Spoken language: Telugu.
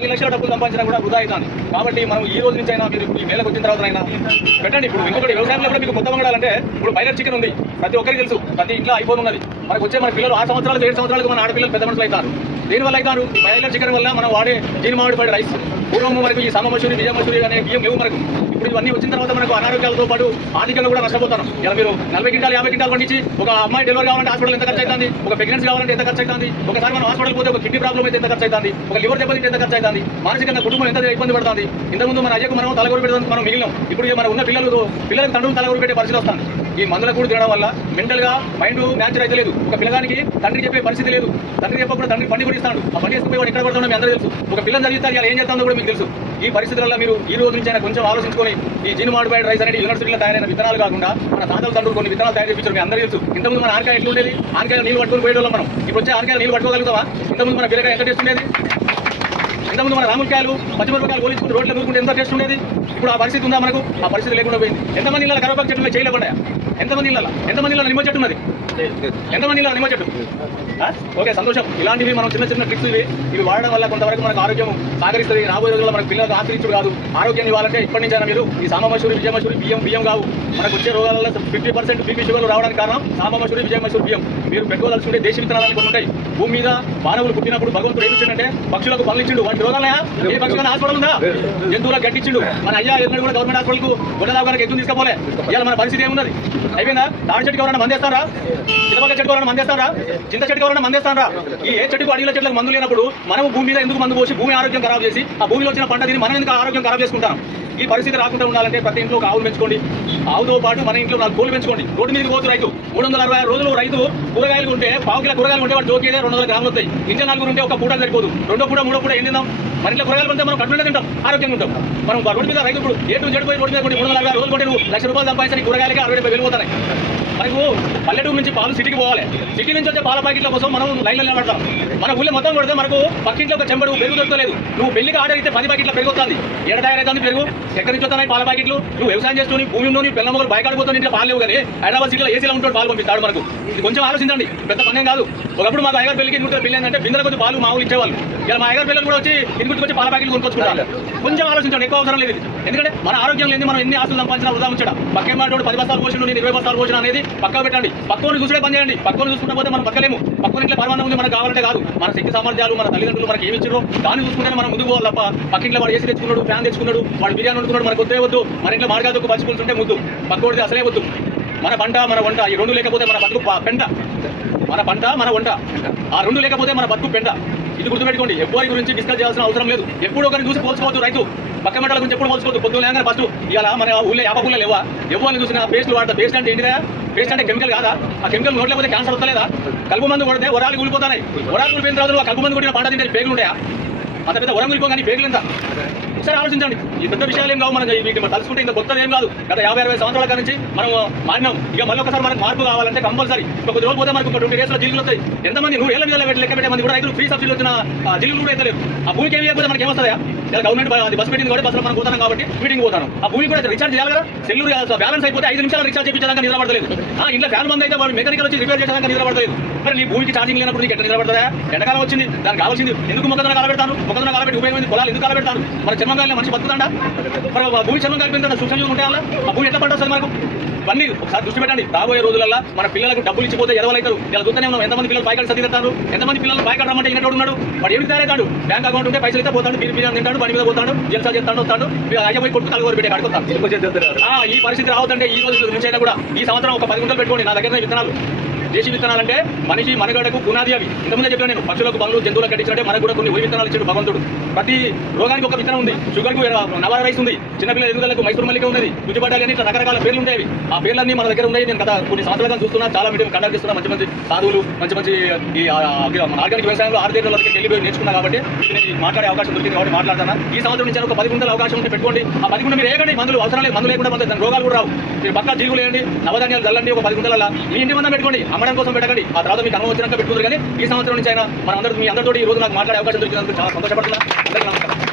ఎన్ని లక్షల డబ్బులు సంపాదించినా కూడా వృధా అవుతుంది. కాబట్టి మనం ఈ రోజు నుంచి అయినా మీరు ఈ మేలకు వచ్చిన తర్వాత అయినా పెట్టండి. ఇప్పుడు ఇంకొకటి వ్యవసాయంలో కూడా మీకు కొత్త వంగడాలంటే ఇప్పుడు బయలర్ చికెన్ ఉంది, ప్రతి ఒక్కరికి తెలుసు, ప్రతి ఇంట్లో ఐఫోన్ ఉన్నది. మనకు వచ్చే మన పిల్లలు 6 సంవత్సరాలు 7 సంవత్సరాలకు మన ఆడపిల్లలు పెద్ద మనుషులు అవుతారు. దీనివల్ల అవుతారు బయలర్ చికెన్ వల్ల మనం వాడే జీడిమామిడి రైస్. పూర్వం మనకు ఈ సమ్మమసూరి విజయమసూరి అనే బియ్యం లేవు మనకు. ఇప్పుడు ఇవన్నీ వచ్చిన తర్వాత మనకు అనారోగ్యాలతో పాటు ఆర్థికంగా కూడా నష్టపోతాం. ఇలా మీరు 40 క్వింటాలు 50 క్వింటాలు పండించి ఒక అమ్మాయి డెలివరీ కావాలంటే హాస్పిటల్ ఎంత ఖర్చు అవుతుంది, ఒక ప్రెగ్నెన్సీ కావాలంటే ఎంత ఖర్చు అవుతుంది, ఒకసారి మనం హాస్పిటల్ పోతే ఒక కిడ్నీ ప్రాబ్లం అయితే ఎంత ఖర్చు అవుతుంది, ఒక లివర్ దెబ్బతింటే ఎంత ఖర్చు అవుతుంది, మానసికంగా కుటుంబం ఎంత ఇబ్బంది పడుతుంది. ఇంతకుముందు మన అయ్యకు మనం తలగొరి పెట్టడానికి మనం మిగిలినాం. ఇప్పుడు మన ఉన్న పిల్లలకు తండ్రులు తలగొరి పెట్టే పరిస్థితి వస్తుంది. ఈ మందుల కూడా తినడం వల్ల మెంటల్గా మైండ్ న్యాచురల్ అయితే లేదు. ఒక పిల్లగానికి తండ్రి చెప్పే పరిస్థితి లేదు. తండ్రి చెప్పకుండా తండ్రి బండి కొనిస్తాడు. ఆ బండి వేసుకుపోయి వాడు ఎక్కడ పడుతుందో మీ అందరూ తెలుసు. ఒక పిల్లలు చదివిస్తారు ఇలా ఏం చేస్తుందో కూడా మీకు తెలుసు. ఈ పరిస్థితుల్లో మీరు ఈ రోజు నుంచి అయినా కొంచెం ఆలోచించుకొని ఈ జీడిమామిడి రైస్ అనేది యూనివర్సిటీలో తయారైన విత్తనాలు కాకుండా మన తాతల తండ్రులు కొన్ని విత్తనాలు తయారు చేయించారు. మీ అందరూ తెలుసు. ఇంతకుముందు మన ఆనకాయ ఎట్లా ఉండేది, ఆనకాయ నీళ్ళు పట్టుకుని పోయేవాళ్ళం మనం. ఇప్పుడు వచ్చే ఆనకాయ నీళ్ళు పట్టుకోగలుగుతావా? ఇంతకుముందు మన బిరకాయ ఎంత టేస్ట్ ఉండేది, ఇంతకుముందు మన రాములకాయలు పచ్చిమిరపకాయలు పోలించుకుంటే రోడ్లు నూరుకుంటే ఎంత టేస్ట్ ఉండేది. ఇప్పుడు ఆ పరిస్థితి ఉందా మనకు? ఆ పరిస్థితి లేకుండా పోయింది. ఎంతమంది ఇళ్ళ కరవపాకు చెట్లు చేయలేకుండా, ఎంతమంది ఇళ్ళ నిమ్మ చెట్టు ఉన్నది, ఎంతమంది ఇళ్ళ నిమ్మ చెట్టు. ఓకే, సంతోషం. ఇలాంటివి మనం చిన్న చిన్న ట్రిక్స్ ఇవి వాడడం వల్ల కొంతవరకు మనకు ఆరోగ్యం సహకరిస్తుంది. రాబోయే రోజుల్లో మనకు పిల్లలకు ఆశ్రయించుడు కాదు, ఆరోగ్యాన్ని ఇవ్వాలంటే ఇప్పటి నుంచి అయినా మీరు ఈ సామమసూరి విజయమసూరి బియ్యం కావు. మనకు వచ్చే రోగాలలో 50% బీపీ షుగర్లు రావడానికి కారణం సామమసూరి విజయమసూరి బియ్యం. మీరు పెట్టుకోవాల్సింటే దేశీ విత్తనాలు కొన్ని ఉంటాయి. భూమి మీద మానవులు పుట్టినప్పుడు భగవంతుడు ఏమి ఇచ్చిండంటే పక్షులకు పనులు ఇచ్చిండు. వాటి రోగాలయా ఏ పక్షులు హాస్పిటల్ ఉందా? జంతువులకు గట్టించిండు. మన అయ్యా ఎన్నడూ కూడా గవర్నమెంట్ హాస్పిటల్కు గుడ్డదాగానికి ఎత్తులు తీసుకపోలే. ఇవాళ మన పరిస్థితి ఏమున్నది? అయిపోయిందా? తాడి చెట్టుకి ఎవరైనా మందేస్తారా? చిన్నపక్క చెట్టుకు ఎవరైనా మందేస్తారా? చింత చెట్టుకు ఎవరైనా మందేస్తారా? ఈ ఏ చెట్టుకు అడిగిన చెట్లకు మందు లేనప్పుడు మనం భూమి మీద ఎందుకు మందు పోసి భూమి ఆరోగ్యం ఖరాబ్ చేసి ఆ భూమిలో వచ్చిన పంట తిని మనం ఎందుకు ఆరోగ్యం ఖరాబ్ చేసుకుంటాం? ఈ పరిస్థితి రాకుండా ఉండాలంటే ప్రతి ఇంట్లో ఒక ఆవులు పెంచుకోండి. ఆవుతో పాటు మన ఇంట్లో 4 కోళ్ళు పెంచుకోండి. రోడ్డు మీదకి పోతు రైతు 366 రోజులు రైతు కూరగాయలు ఉంటే 1/2 కిలో కూరగాయలు ఉంటే వాడు జోకేదే 200 గ్రాములు వస్తాయి. ఇంట్లో 4 ఉంటే ఒక పూట సరిపోదు. 2వ పూట 3వ పూట ఏం తిందాం? మన ఇంట్లో కూరగాయలు కొంటే మనం కట్టుబడి తింటాం, ఆరోగ్యంగా ఉంటాం. మనం రోడ్డు మీద రైతు ఇప్పుడు ఏటు చెడిపోయి రోడ్డు మీద 366 రోజులు కొంటే నువ్వు ₹1,00,000 సంపాదించి కూరగాయలకి 60 వెళ్ళిపోతాయి. మనకు పల్లెటూరు నుంచి పాలు సిటీకి పోవాలి. సిటీ నుంచి వచ్చే పాల ప్యాకెట్ల కోసం మనం లైన్లో నిలబడతాం. మన ఊళ్ళో మొత్తం కొడితే మనకు పక్కింట్లో ఒక చెంబడు పెరుగు దొరకలేదు. నువ్వు పెళ్లికి ఆర్డర్ అయితే 10 ప్యాకెట్ల పెరుగు వస్తుంది. ఎడ తయారైతుంది పెరుగు? ఎక్కడి నుంచి వస్తున్నాయి పాల ప్యాకెట్లు? నువ్వు వ్యవసాయం చేస్తూ భూమిలోని పిల్ల మొగలు బయకాడిపోతుంది. ఇంట్లో పాలు లేవు కానీ హైదరాబాద్ సిటీలో ఏసీలో ఉంటాడు పాలు పంపిస్తాడు మనకు. ఇది కొంచెం ఆలోచించండి, పెద్ద పనేం కాదు. ఒకప్పుడు మాకు అయ్యగారు పెళ్లికి ఇంటి పెళ్లి ఏంటంటే బిందెల కొద్ది పాలు మామూలు ఇచ్చేవాళ్ళు. ఇలా మా అయ్యగారు పిల్లలు కూడా వచ్చి ఇంటికి వచ్చి పాల ప్యాకెట్లు కొనుక్కొచ్చుకుంటారు. కొంచెం ఆలోచించండి, ఎక్కువ అవసరం లేదు. ఎందుకంటే మన ఆరోగ్యం లేదు, మనం ఎన్ని ఆస్తులు సంపాదించినా వృధా ఉంచడం. పక్కే మాట 10 బస్తాలు పోసిన నేను 20 బస్తాలు పోసిన అనేది పక్కా పెట్టండి. పక్కన చూసుడే పని చేయండి. పక్కన చూసుకుంటే పోతే మనం బతకలేము. పక్కన ఇంట్లో పరమానం ఉంది మనకు కావాలంటే కాదు. మన శక్తి సామర్థ్యాలు మన తల్లిదండ్రులు మనకి ఏమి ఇచ్చారో దాన్ని చూసుకుంటే మనం ముందుకు పోవాలి తప్ప పక్కింట్లో వాడు ఏసీ తెచ్చుకున్నాడు, ఫ్యాన్ తెచ్చుకున్నాడు, వాడు బిర్యానీ వండుకున్నాడు, మనకు వద్దే వద్దు. మన ఇంట్లో మార్గాలకు పచ్చిపులుతుంటే ముద్దు, పక్కోడితే అసలే వద్దు. మన పంట మన వంట ఈ 2 లేకపోతే మన బతుకు పెంట. మన పంట మన వంట ఆ 2 లేకపోతే మన బతుకు పెంట. ఇది గుర్తుపెట్టుకోండి. ఎవరి గురించి డిస్కస్ చేయాల్సిన అవసరం లేదు. ఎప్పుడు ఒకరిని చూసి పోల్చుకోవద్దు. రైతు పక్క మంటల గురించి ఎప్పుడు పోల్చుకోవద్దు. పొద్దున లేగానే ఫస్ట్ ఇలా మన ఊళ్ళో 50 పుల్ల లేవా? ఎవరిని చూసినా పేస్ట్లు వాడతా. పేస్ట్ అంటే ఏంటిదా? పేస్ట్ అంటే కెమికల్ కాదా? ఆ కెమికల్ నోట్లేకపోతే క్యాన్సర్ వస్తలేదా? కలుపు మందు కొడితే వరాలు కూలిపోతాయి. వరాలు కూలిపోయిన తర్వాత ఆ కలుపు మందు కొట్టిన పంట తింటే పేగులు ఉంటాయా? అంత పెద్ద వరం కూలిపో కానీ పేగులు ఎంత? ఒకసారి ఆలోచించండి. ఈ పెద్ద విషయాలు ఏం కావు. మనం వీటిని తలుచుకుంటే ఇంత కొత్తది ఏం కాదు. గత 50-60 సంవత్సరాల నుంచి మనం మారినాం. ఇక మళ్ళీ ఒకసారి మనకు మార్పు కావాలంటే కంపల్సరీ కొద్ది రోజులు పోతే మనకు 20 డేస్లో జిల్లులు వస్తాయి. ఎంతమంది 100 ఏళ్ళ లెక్క పెట్టే మంది కూడా రైతులు ఫ్రీ సబ్సిడీ వచ్చిన జిల్లులు కూడా అయితే ఆ భూమికి ఏమి చేయకపోతే మనకి ఏమొస్తుందా? ఇలా గవర్నమెంట్ అది బస్ పెట్టింది కాబట్టి బస్సులో మనం పోతాం కాబట్టి మీటింగ్ పోతాను. ఆ భూమి కూడా రీఛార్జ్ చేయాలి కదా. సెల్లు బ్యాలెన్స్ అయిపోతే 5 నిమిషాలు రీఛార్జ్ చేయించడానికి నిలబడలేదు. ఇంట్లో ఫ్యాన్ బంద్ అయితే వాడు మెకానికల్ వచ్చి రిపేర్ చేయడానికి నిలబడలేదు. మరి నీ భూమికి ఛార్జింగ్ లేనప్పుడు నీకు ఎట్లా నిలబడతాయా? ఎండాకాలం వచ్చింది, దానికి కావాల్సింది ఎందుకు మొక్కజొన్న కాలబెడతాను? మొక్కజొన్న కాలబెట్టి ఉపయోగమైంది పొలాలు ఎందుకు కాలబెడతాను? మన చర్మంగాలి మనిషి బతుకుతాడా? మరి భూమి చర్మం కలిపిన సూక్ష్మజీవులు ఉంటాయా? ఆ భూమి ఎట్లా పంట వస్తుంది మనకు? ఇవన్నీ ఒకసారి దృష్టి పెట్టండి. రాబోయే రోజులలో మన పిల్లలకు డబ్బులు ఇచ్చిపోతే ఎదవలైతారు. ఇలా చూస్తూనే ఉన్నాం. ఎంతమంది పిల్లలు బైకాడు చదివిస్తారు, ఎంతమంది పిల్లలు బైకాడు రమ్మంటే ఇన్నట్టు ఉన్నాడు. వాడు ఏమి తయారవుతాడు? బ్యాంక్ అకౌంట్ ఉంటే పైసలు అయితే పోతాడు, బిర్యానీ తింటాడు, బండి మీద పోతాడు, జల్సా చేస్తాడు, వస్తాడు, అయ్య పోయి కొట్టు తలగోరు పెట్టే కడుగుతాడు. ఈ పరిస్థితి రావద్దంటే ఈ రోజు నుంచి అయినా కూడా ఈ సంవత్సరం ఒక 10 గుంటలు పెట్టుకోండి. నా దగ్గర విత్తనాలు దేశీ విత్తనాలు అంటే మనిషి మనుగడకు పునాది. అవి ఇంతకుముందే చెప్పాను నేను. పక్షులకు పనులు జంతువులకు కట్టించినట్టే మనకు కూడా కొన్ని విత్తనాలు ఇచ్చాడు భగవంతుడు. ప్రతి రోగానికి ఒక విత్తనం ఉంది. షుగర్కు నవారా రైస్ ఉంది, చిన్నపిల్లల ఎదుగుదలకు మైసూర్ మల్లిక ఉన్నది, గుజ్జుపడ్డాలి అని రకరకాల పేర్లు ఉంటాయి. ఆ పేర్లన్నీ మన దగ్గర ఉన్నాయి. నేను గత కొన్ని సంవత్సరాలుగా చూస్తున్నా, చాలా మీటింగ్ కండక్ట్ చేస్తున్నా. మంచి మంచి సాధువులు, మంచి ఈ ఆర్గానిక్ వ్యవసాయంలో 6 దేశాల దగ్గరికి వెళ్ళిపోయి నేర్చుకున్నా కాబట్టి నేను మాట్లాడే అవకాశం దొరికింది కాబట్టి మాట్లాడతాను. ఈ సంవత్సరం నుంచి ఒక 10 గుంటల అవకాశం ఉంటే పెట్టుకోండి. ఆ 10 గుంట మీరు ఏకండి మందులు అవసరం లేదు. మందులు లేకుండా దాని రోగాలు కూడా రావు. మీరు పక్కా జీవులు వేయండి, నవధాన్యాలు చల్లండి. ఒక 10 గుంటల మీ ఇంటి మందం పెట్టుకోండి. అమ్మడం కోసం పెట్టకండి. ఆ తర్వాత మీకు అనుభవం వచ్చినాక పెట్టుకుంటారు. కానీ ఈ సంవత్సరం నుంచి అయినా మీ అందరితో ఈ రోజు నాకు మాట్లాడే అవకాశం దొరికినందుకు చాలా సంతోషపడుతున్నా. అందరికీ నమస్కారం.